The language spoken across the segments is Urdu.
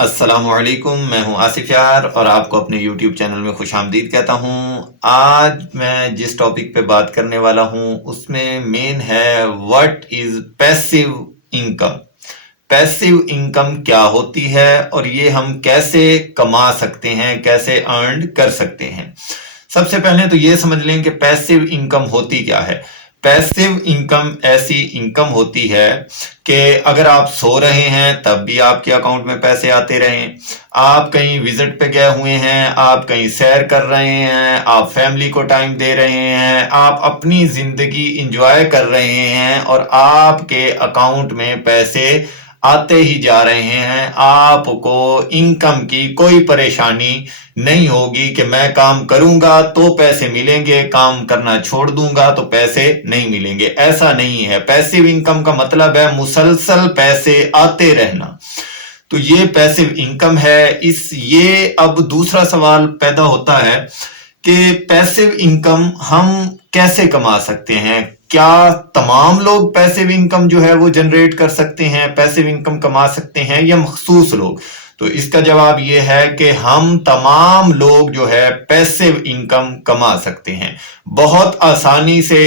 السلام علیکم، میں ہوں آصف یار اور آپ کو اپنے یوٹیوب چینل میں خوش آمدید کہتا ہوں۔ آج میں جس ٹاپک پہ بات کرنے والا ہوں اس میں مین ہے what is passive income. Passive income کیا ہوتی ہے اور یہ ہم کیسے کما سکتے ہیں، کیسے ارن کر سکتے ہیں۔ سب سے پہلے تو یہ سمجھ لیں کہ پیسیو انکم ہوتی کیا ہے۔ پیسیو انکم ایسی انکم ہوتی ہے کہ اگر آپ سو رہے ہیں تب بھی آپ کے اکاؤنٹ میں پیسے آتے رہیں، آپ کہیں وزٹ پہ گئے ہوئے ہیں، آپ کہیں سیر کر رہے ہیں، آپ فیملی کو ٹائم دے رہے ہیں، آپ اپنی زندگی انجوائے کر رہے ہیں اور آپ کے اکاؤنٹ میں پیسے آتے ہی جا رہے ہیں، آپ کو انکم کی کوئی پریشانی نہیں ہوگی کہ میں کام کروں گا تو پیسے ملیں گے، کام کرنا چھوڑ دوں گا تو پیسے نہیں ملیں گے۔ ایسا نہیں ہے۔ پیسیو انکم کا مطلب ہے مسلسل پیسے آتے رہنا۔ تو یہ پیسیو انکم ہے۔ یہ اب دوسرا سوال پیدا ہوتا ہے کہ پیسیو انکم ہم کیسے کما سکتے ہیں؟ کیا تمام لوگ پیسیو انکم جو ہے وہ جنریٹ کر سکتے ہیں، پیسیو انکم کما سکتے ہیں، یا مخصوص لوگ؟ تو اس کا جواب یہ ہے کہ ہم تمام لوگ جو ہے پیسیو انکم کما سکتے ہیں بہت آسانی سے،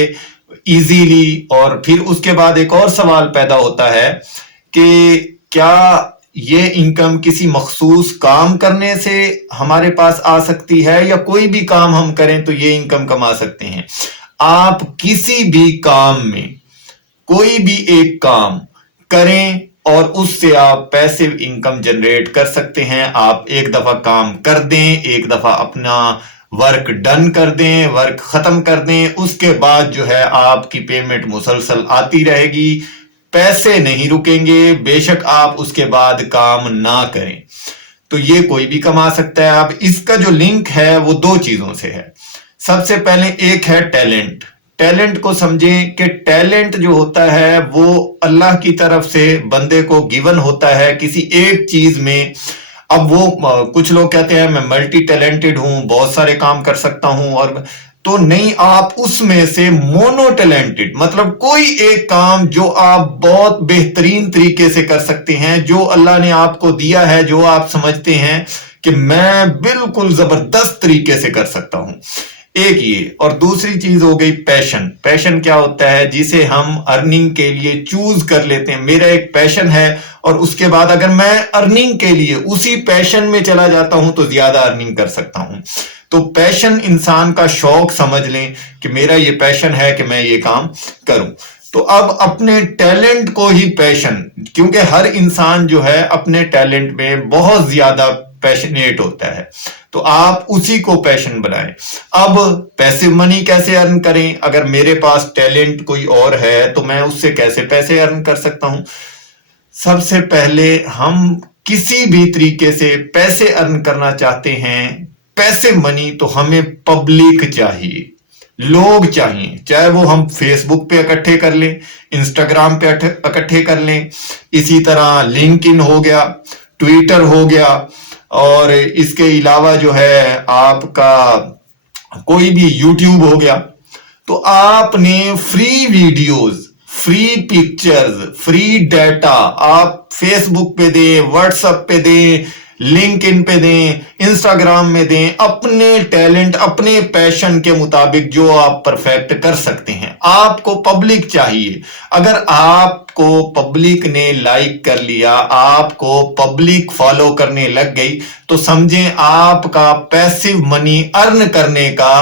ایزیلی۔ اور پھر اس کے بعد ایک اور سوال پیدا ہوتا ہے کہ کیا یہ انکم کسی مخصوص کام کرنے سے ہمارے پاس آ سکتی ہے، یا کوئی بھی کام ہم کریں تو یہ انکم کما سکتے ہیں؟ آپ کسی بھی کام میں کوئی بھی ایک کام کریں اور اس سے آپ پیسیو انکم جنریٹ کر سکتے ہیں۔ آپ ایک دفعہ کام کر دیں، ایک دفعہ اپنا ورک ڈن کر دیں، ورک ختم کر دیں، اس کے بعد جو ہے آپ کی پیمنٹ مسلسل آتی رہے گی، پیسے نہیں رکیں گے، بے شک آپ اس کے بعد کام نہ کریں۔ تو یہ کوئی بھی کما سکتا ہے۔ اب اس کا جو لنک ہے وہ دو چیزوں سے ہے۔ سب سے پہلے ایک ہے ٹیلنٹ۔ ٹیلنٹ کو سمجھیں کہ ٹیلنٹ جو ہوتا ہے وہ اللہ کی طرف سے بندے کو گیون ہوتا ہے کسی ایک چیز میں۔ اب وہ کچھ لوگ کہتے ہیں میں ملٹی ٹیلنٹڈ ہوں، بہت سارے کام کر سکتا ہوں، اور تو نہیں، آپ اس میں سے مونو ٹیلنٹڈ، مطلب کوئی ایک کام جو آپ بہت بہترین طریقے سے کر سکتے ہیں، جو اللہ نے آپ کو دیا ہے، جو آپ سمجھتے ہیں کہ میں بالکل زبردست طریقے سے کر سکتا ہوں۔ ایک یہ، اور دوسری چیز ہو گئی پیشن۔ پیشن کیا ہوتا ہے؟ جسے ہم ارننگ کے لیے چوز کر لیتے ہیں۔ میرا ایک پیشن ہے اور اس کے بعد اگر میں ارننگ کے لیے اسی پیشن میں چلا جاتا ہوں تو زیادہ ارننگ کر سکتا ہوں۔ تو پیشن انسان کا شوق سمجھ لیں کہ میرا یہ پیشن ہے کہ میں یہ کام کروں۔ تو اب اپنے ٹیلنٹ کو ہی پیشن، کیونکہ ہر انسان جو ہے اپنے ٹیلنٹ میں بہت زیادہ پیشنیٹ ہوتا ہے، تو آپ اسی کو پیشن بنائیں۔ اب پیسیو منی کیسے ارن کریں؟ اگر میرے پاس ٹیلنٹ کوئی اور ہے تو میں اس سے کیسے پیسے ارن کر سکتا ہوں؟ سب سے پہلے ہم کسی بھی طریقے سے پیسے ارن کرنا چاہتے ہیں، پیسے منی، تو ہمیں پبلک چاہیے، لوگ چاہیے، چاہے وہ ہم فیس بک پہ اکٹھے کر لیں، انسٹاگرام پہ اکٹھے کر لیں، اسی طرح لنک ان ہو گیا، ٹویٹر ہو گیا، اور اس کے علاوہ جو ہے آپ کا کوئی بھی یوٹیوب ہو گیا۔ تو آپ نے free videos, free pictures, free data آپ فیس بک پہ دیں، واٹس ایپ پہ دیں، لنک ان پہ دیں، انسٹاگرام میں دیں، اپنے ٹیلنٹ، اپنے پیشن کے مطابق جو آپ پرفیکٹ کر سکتے ہیں۔ آپ کو پبلک چاہیے۔ اگر آپ کو پبلک نے لائک کر لیا، آپ کو پبلک فالو کرنے لگ گئی، تو سمجھیں آپ کا پیسیو منی ارن کرنے کا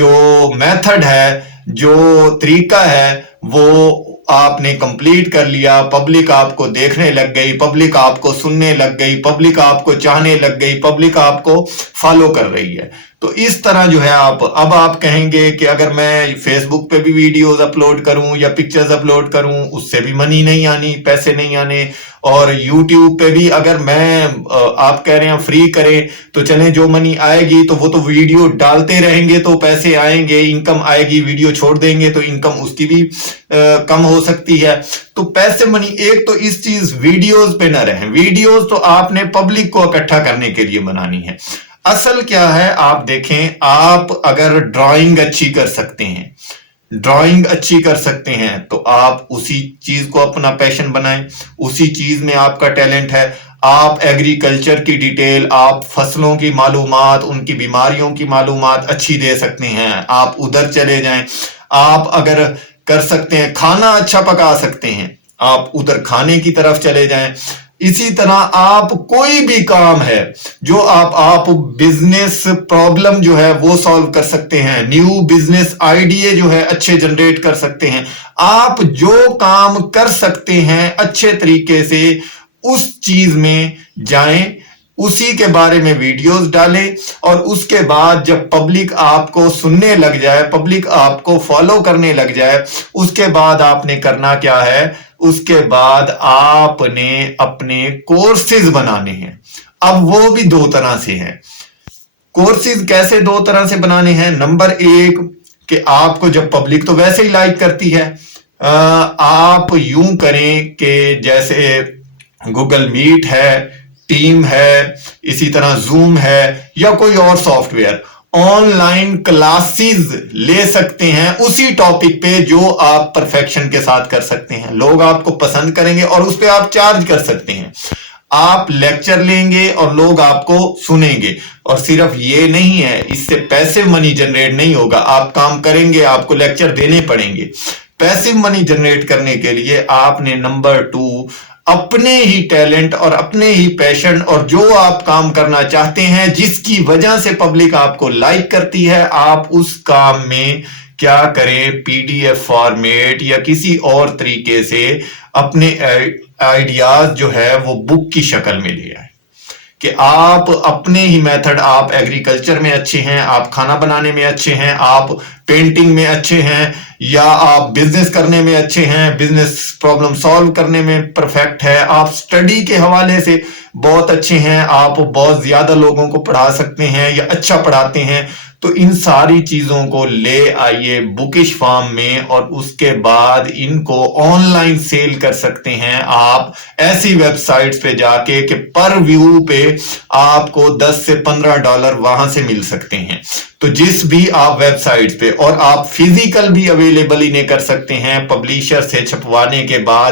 جو میتھڈ ہے، جو طریقہ ہے، وہ آپ نے کمپلیٹ کر لیا۔ پبلک آپ کو دیکھنے لگ گئی، پبلک آپ کو سننے لگ گئی، پبلک آپ کو چاہنے لگ گئی، پبلک آپ کو فالو کر رہی ہے۔ تو اس طرح جو ہے اب آپ کہیں گے کہ اگر میں فیس بک پہ بھی ویڈیوز اپلوڈ کروں یا پکچرز اپلوڈ کروں، اس سے بھی منی نہیں آنی، پیسے نہیں آنے، اور یوٹیوب پہ بھی اگر میں آپ کہہ رہے ہیں فری کریں تو چلیں، جو منی آئے گی تو وہ تو ویڈیو ڈالتے رہیں گے تو پیسے آئیں گے، انکم آئے گی، ویڈیو چھوڑ دیں گے تو انکم اس کی بھی کم ہو سکتی ہے۔ تو پیسے منی ایک تو اس چیز ویڈیوز پہ نہ رہیں، ویڈیوز تو آپ نے پبلک کو اکٹھا کرنے کے لیے بنانی ہے۔ اصل کیا ہے، آپ دیکھیں، آپ اگر ڈرائنگ اچھی کر سکتے ہیں، ڈرائنگ اچھی کر سکتے ہیں، تو آپ اسی چیز کو اپنا پیشن بنائیں، اسی چیز میں آپ کا ٹیلنٹ ہے۔ آپ ایگریکلچر کی ڈیٹیل، آپ فصلوں کی معلومات، ان کی بیماریوں کی معلومات اچھی دے سکتے ہیں، آپ ادھر چلے جائیں۔ آپ اگر کر سکتے ہیں، کھانا اچھا پکا سکتے ہیں، آپ ادھر کھانے کی طرف چلے جائیں۔ اسی طرح آپ کوئی بھی کام ہے جو آپ بزنس پرابلم جو ہے وہ سالو کر سکتے ہیں، نیو بزنس آئیڈیا جو ہے اچھے جنریٹ کر سکتے ہیں۔ آپ جو کام کر سکتے ہیں اچھے طریقے سے اس چیز میں جائیں، اسی کے بارے میں ویڈیوز ڈالیں، اور اس کے بعد جب پبلک آپ کو سننے لگ جائے، پبلک آپ کو فالو کرنے لگ جائے، اس کے بعد آپ نے کرنا کیا ہے؟ اس کے بعد آپ نے اپنے کورسز بنانے ہیں۔ اب وہ بھی دو طرح سے ہیں۔ کورسز کیسے دو طرح سے بنانے ہیں؟ نمبر ایک کہ آپ کو جب پبلک تو ویسے ہی لائک کرتی ہے، آپ یوں کریں کہ جیسے گوگل میٹ ہے، ٹیم ہے، اسی طرح زوم ہے، یا کوئی اور soft where, on line classes لے سکتے ہیں اسی ٹاپک پہ جو آپ پرفیکشن کے ساتھ کر سکتے ہیں۔ لوگ آپ کو پسند کریں گے اور اس پہ آپ چارج کر سکتے ہیں۔ آپ لیکچر لیں گے اور لوگ آپ کو سنیں گے، اور صرف یہ نہیں ہے، اس سے پیسو منی جنریٹ نہیں ہوگا۔ آپ کام کریں گے، آپ کو لیکچر دینے پڑیں گے۔ پیسو منی جنریٹ کرنے کے لیے آپ نے نمبر 2 اپنے ہی ٹیلنٹ اور اپنے ہی پیشن اور جو آپ کام کرنا چاہتے ہیں، جس کی وجہ سے پبلک آپ کو لائک کرتی ہے، آپ اس کام میں کیا کریں؟ پی ڈی ایف فارمیٹ یا کسی اور طریقے سے اپنے آئیڈیاز جو ہے وہ بک کی شکل میں لے آئیں، کہ آپ اپنے ہی میتھڈ، آپ ایگریکلچر میں اچھے ہیں، آپ کھانا بنانے میں اچھے ہیں، آپ پینٹنگ میں اچھے ہیں، یا آپ بزنس کرنے میں اچھے ہیں، بزنس پرابلم سالو کرنے میں پرفیکٹ ہے، آپ سٹڈی کے حوالے سے بہت اچھے ہیں، آپ بہت زیادہ لوگوں کو پڑھا سکتے ہیں یا اچھا پڑھاتے ہیں، تو ان ساری چیزوں کو لے آئیے بکش فارم میں، اور اس کے بعد ان کو آن لائن سیل کر سکتے ہیں آپ ایسی ویب سائٹس پہ جا کے کہ پر ویو پہ آپ کو $10 سے $15 وہاں سے مل سکتے ہیں۔ تو جس بھی آپ ویب سائٹ پہ، اور آپ فزیکل بھی اویلیبل انہیں کر سکتے ہیں پبلیشر سے چھپوانے کے بعد،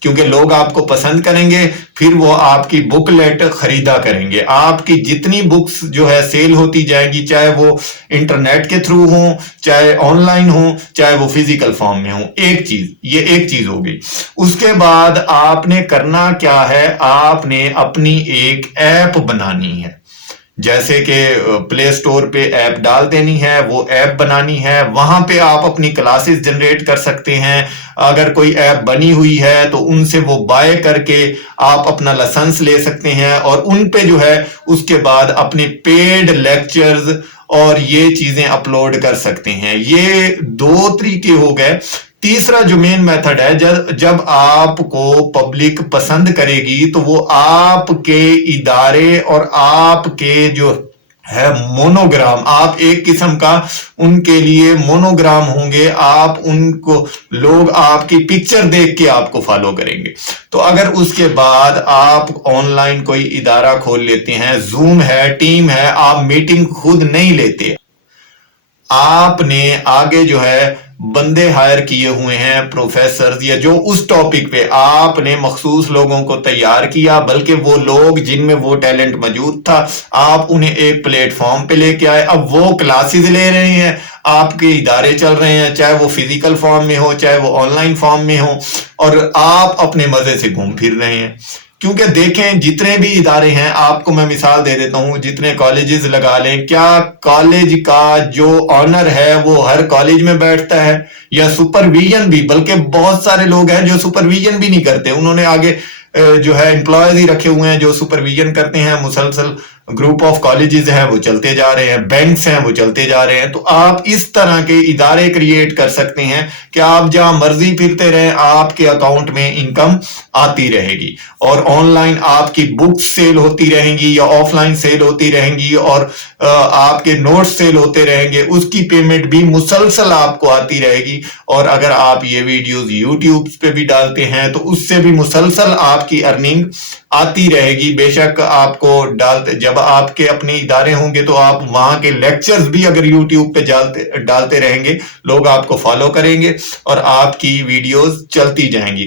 کیونکہ لوگ آپ کو پسند کریں گے، پھر وہ آپ کی بک لیٹ خریدا کریں گے۔ آپ کی جتنی بکس جو ہے سیل ہوتی جائے گی، چاہے وہ انٹرنیٹ کے تھرو ہوں، چاہے آن لائن ہوں، چاہے وہ فزیکل فارم میں ہوں۔ یہ ایک چیز ہوگی۔ اس کے بعد آپ نے کرنا کیا ہے؟ آپ نے اپنی ایک ایپ بنانی ہے، جیسے کہ پلے سٹور پہ ایپ ڈال دینی ہے، وہ ایپ بنانی ہے، وہاں پہ آپ اپنی کلاسز جنریٹ کر سکتے ہیں۔ اگر کوئی ایپ بنی ہوئی ہے تو ان سے وہ بائی کر کے آپ اپنا لائسنس لے سکتے ہیں، اور ان پہ جو ہے اس کے بعد اپنے پیڈ لیکچرز اور یہ چیزیں اپلوڈ کر سکتے ہیں۔ یہ دو طریقے ہو گئے۔ تیسرا جو مین میتھڈ ہے، جب آپ کو پبلک پسند کرے گی تو وہ آپ کے ادارے اور آپ کے جو ہے مونوگرام، آپ ایک قسم کا ان کے لیے مونوگرام ہوں گے، آپ ان کو، لوگ آپ کی پکچر دیکھ کے آپ کو فالو کریں گے۔ تو اگر اس کے بعد آپ آن لائن کوئی ادارہ کھول لیتے ہیں، زوم ہے، ٹیم ہے، آپ میٹنگ خود نہیں لیتے، آپ نے آگے جو ہے بندے ہائر کیے ہوئے ہیں، پروفیسرز، یا جو اس ٹاپک پہ آپ نے مخصوص لوگوں کو تیار کیا، بلکہ وہ لوگ جن میں وہ ٹیلنٹ موجود تھا، آپ انہیں ایک پلیٹ فارم پہ لے کے آئے۔ اب وہ کلاسز لے رہے ہیں، آپ کے ادارے چل رہے ہیں، چاہے وہ فزیکل فارم میں ہو، چاہے وہ آن لائن فارم میں ہو، اور آپ اپنے مزے سے گھوم پھر رہے ہیں۔ کیونکہ دیکھیں، جتنے بھی ادارے ہیں، آپ کو میں مثال دے دیتا ہوں، جتنے کالجز لگا لیں، کیا کالج کا جو آنر ہے وہ ہر کالج میں بیٹھتا ہے؟ یا سپرویژن بھی، بلکہ بہت سارے لوگ ہیں جو سپرویژن بھی نہیں کرتے، انہوں نے آگے جو ہے امپلائز ہی رکھے ہوئے ہیں جو سپرویژن کرتے ہیں۔ مسلسل گروپ آف کالجز ہیں وہ چلتے جا رہے ہیں، بینکس ہیں وہ چلتے جا رہے ہیں۔ تو آپ اس طرح کے ادارے کریٹ کر سکتے ہیں کہ آپ جہاں مرضی پھرتے رہیں، آپ کے اکاؤنٹ میں انکم آتی رہے گی، اور آن لائن آپ کی بکس سیل ہوتی رہیں گی یا آف لائن سیل ہوتی رہیں گی، اور آپ کے نوٹس سیل ہوتے رہیں گے، اس کی پیمنٹ بھی مسلسل آپ کو آتی رہے گی۔ اور اگر آپ یہ ویڈیوز یوٹیوب پہ بھی ڈالتے ہیں تو اس سے بھی مسلسل آپ کی ارننگ آتی رہے گی۔ بے شک آپ کو جب آپ کے اپنے ادارے ہوں گے تو آپ وہاں کے لیکچرز بھی اگر یوٹیوب پہ ڈالتے رہیں گے، لوگ آپ کو فالو کریں گے اور آپ کی ویڈیوز چلتی جائیں گی۔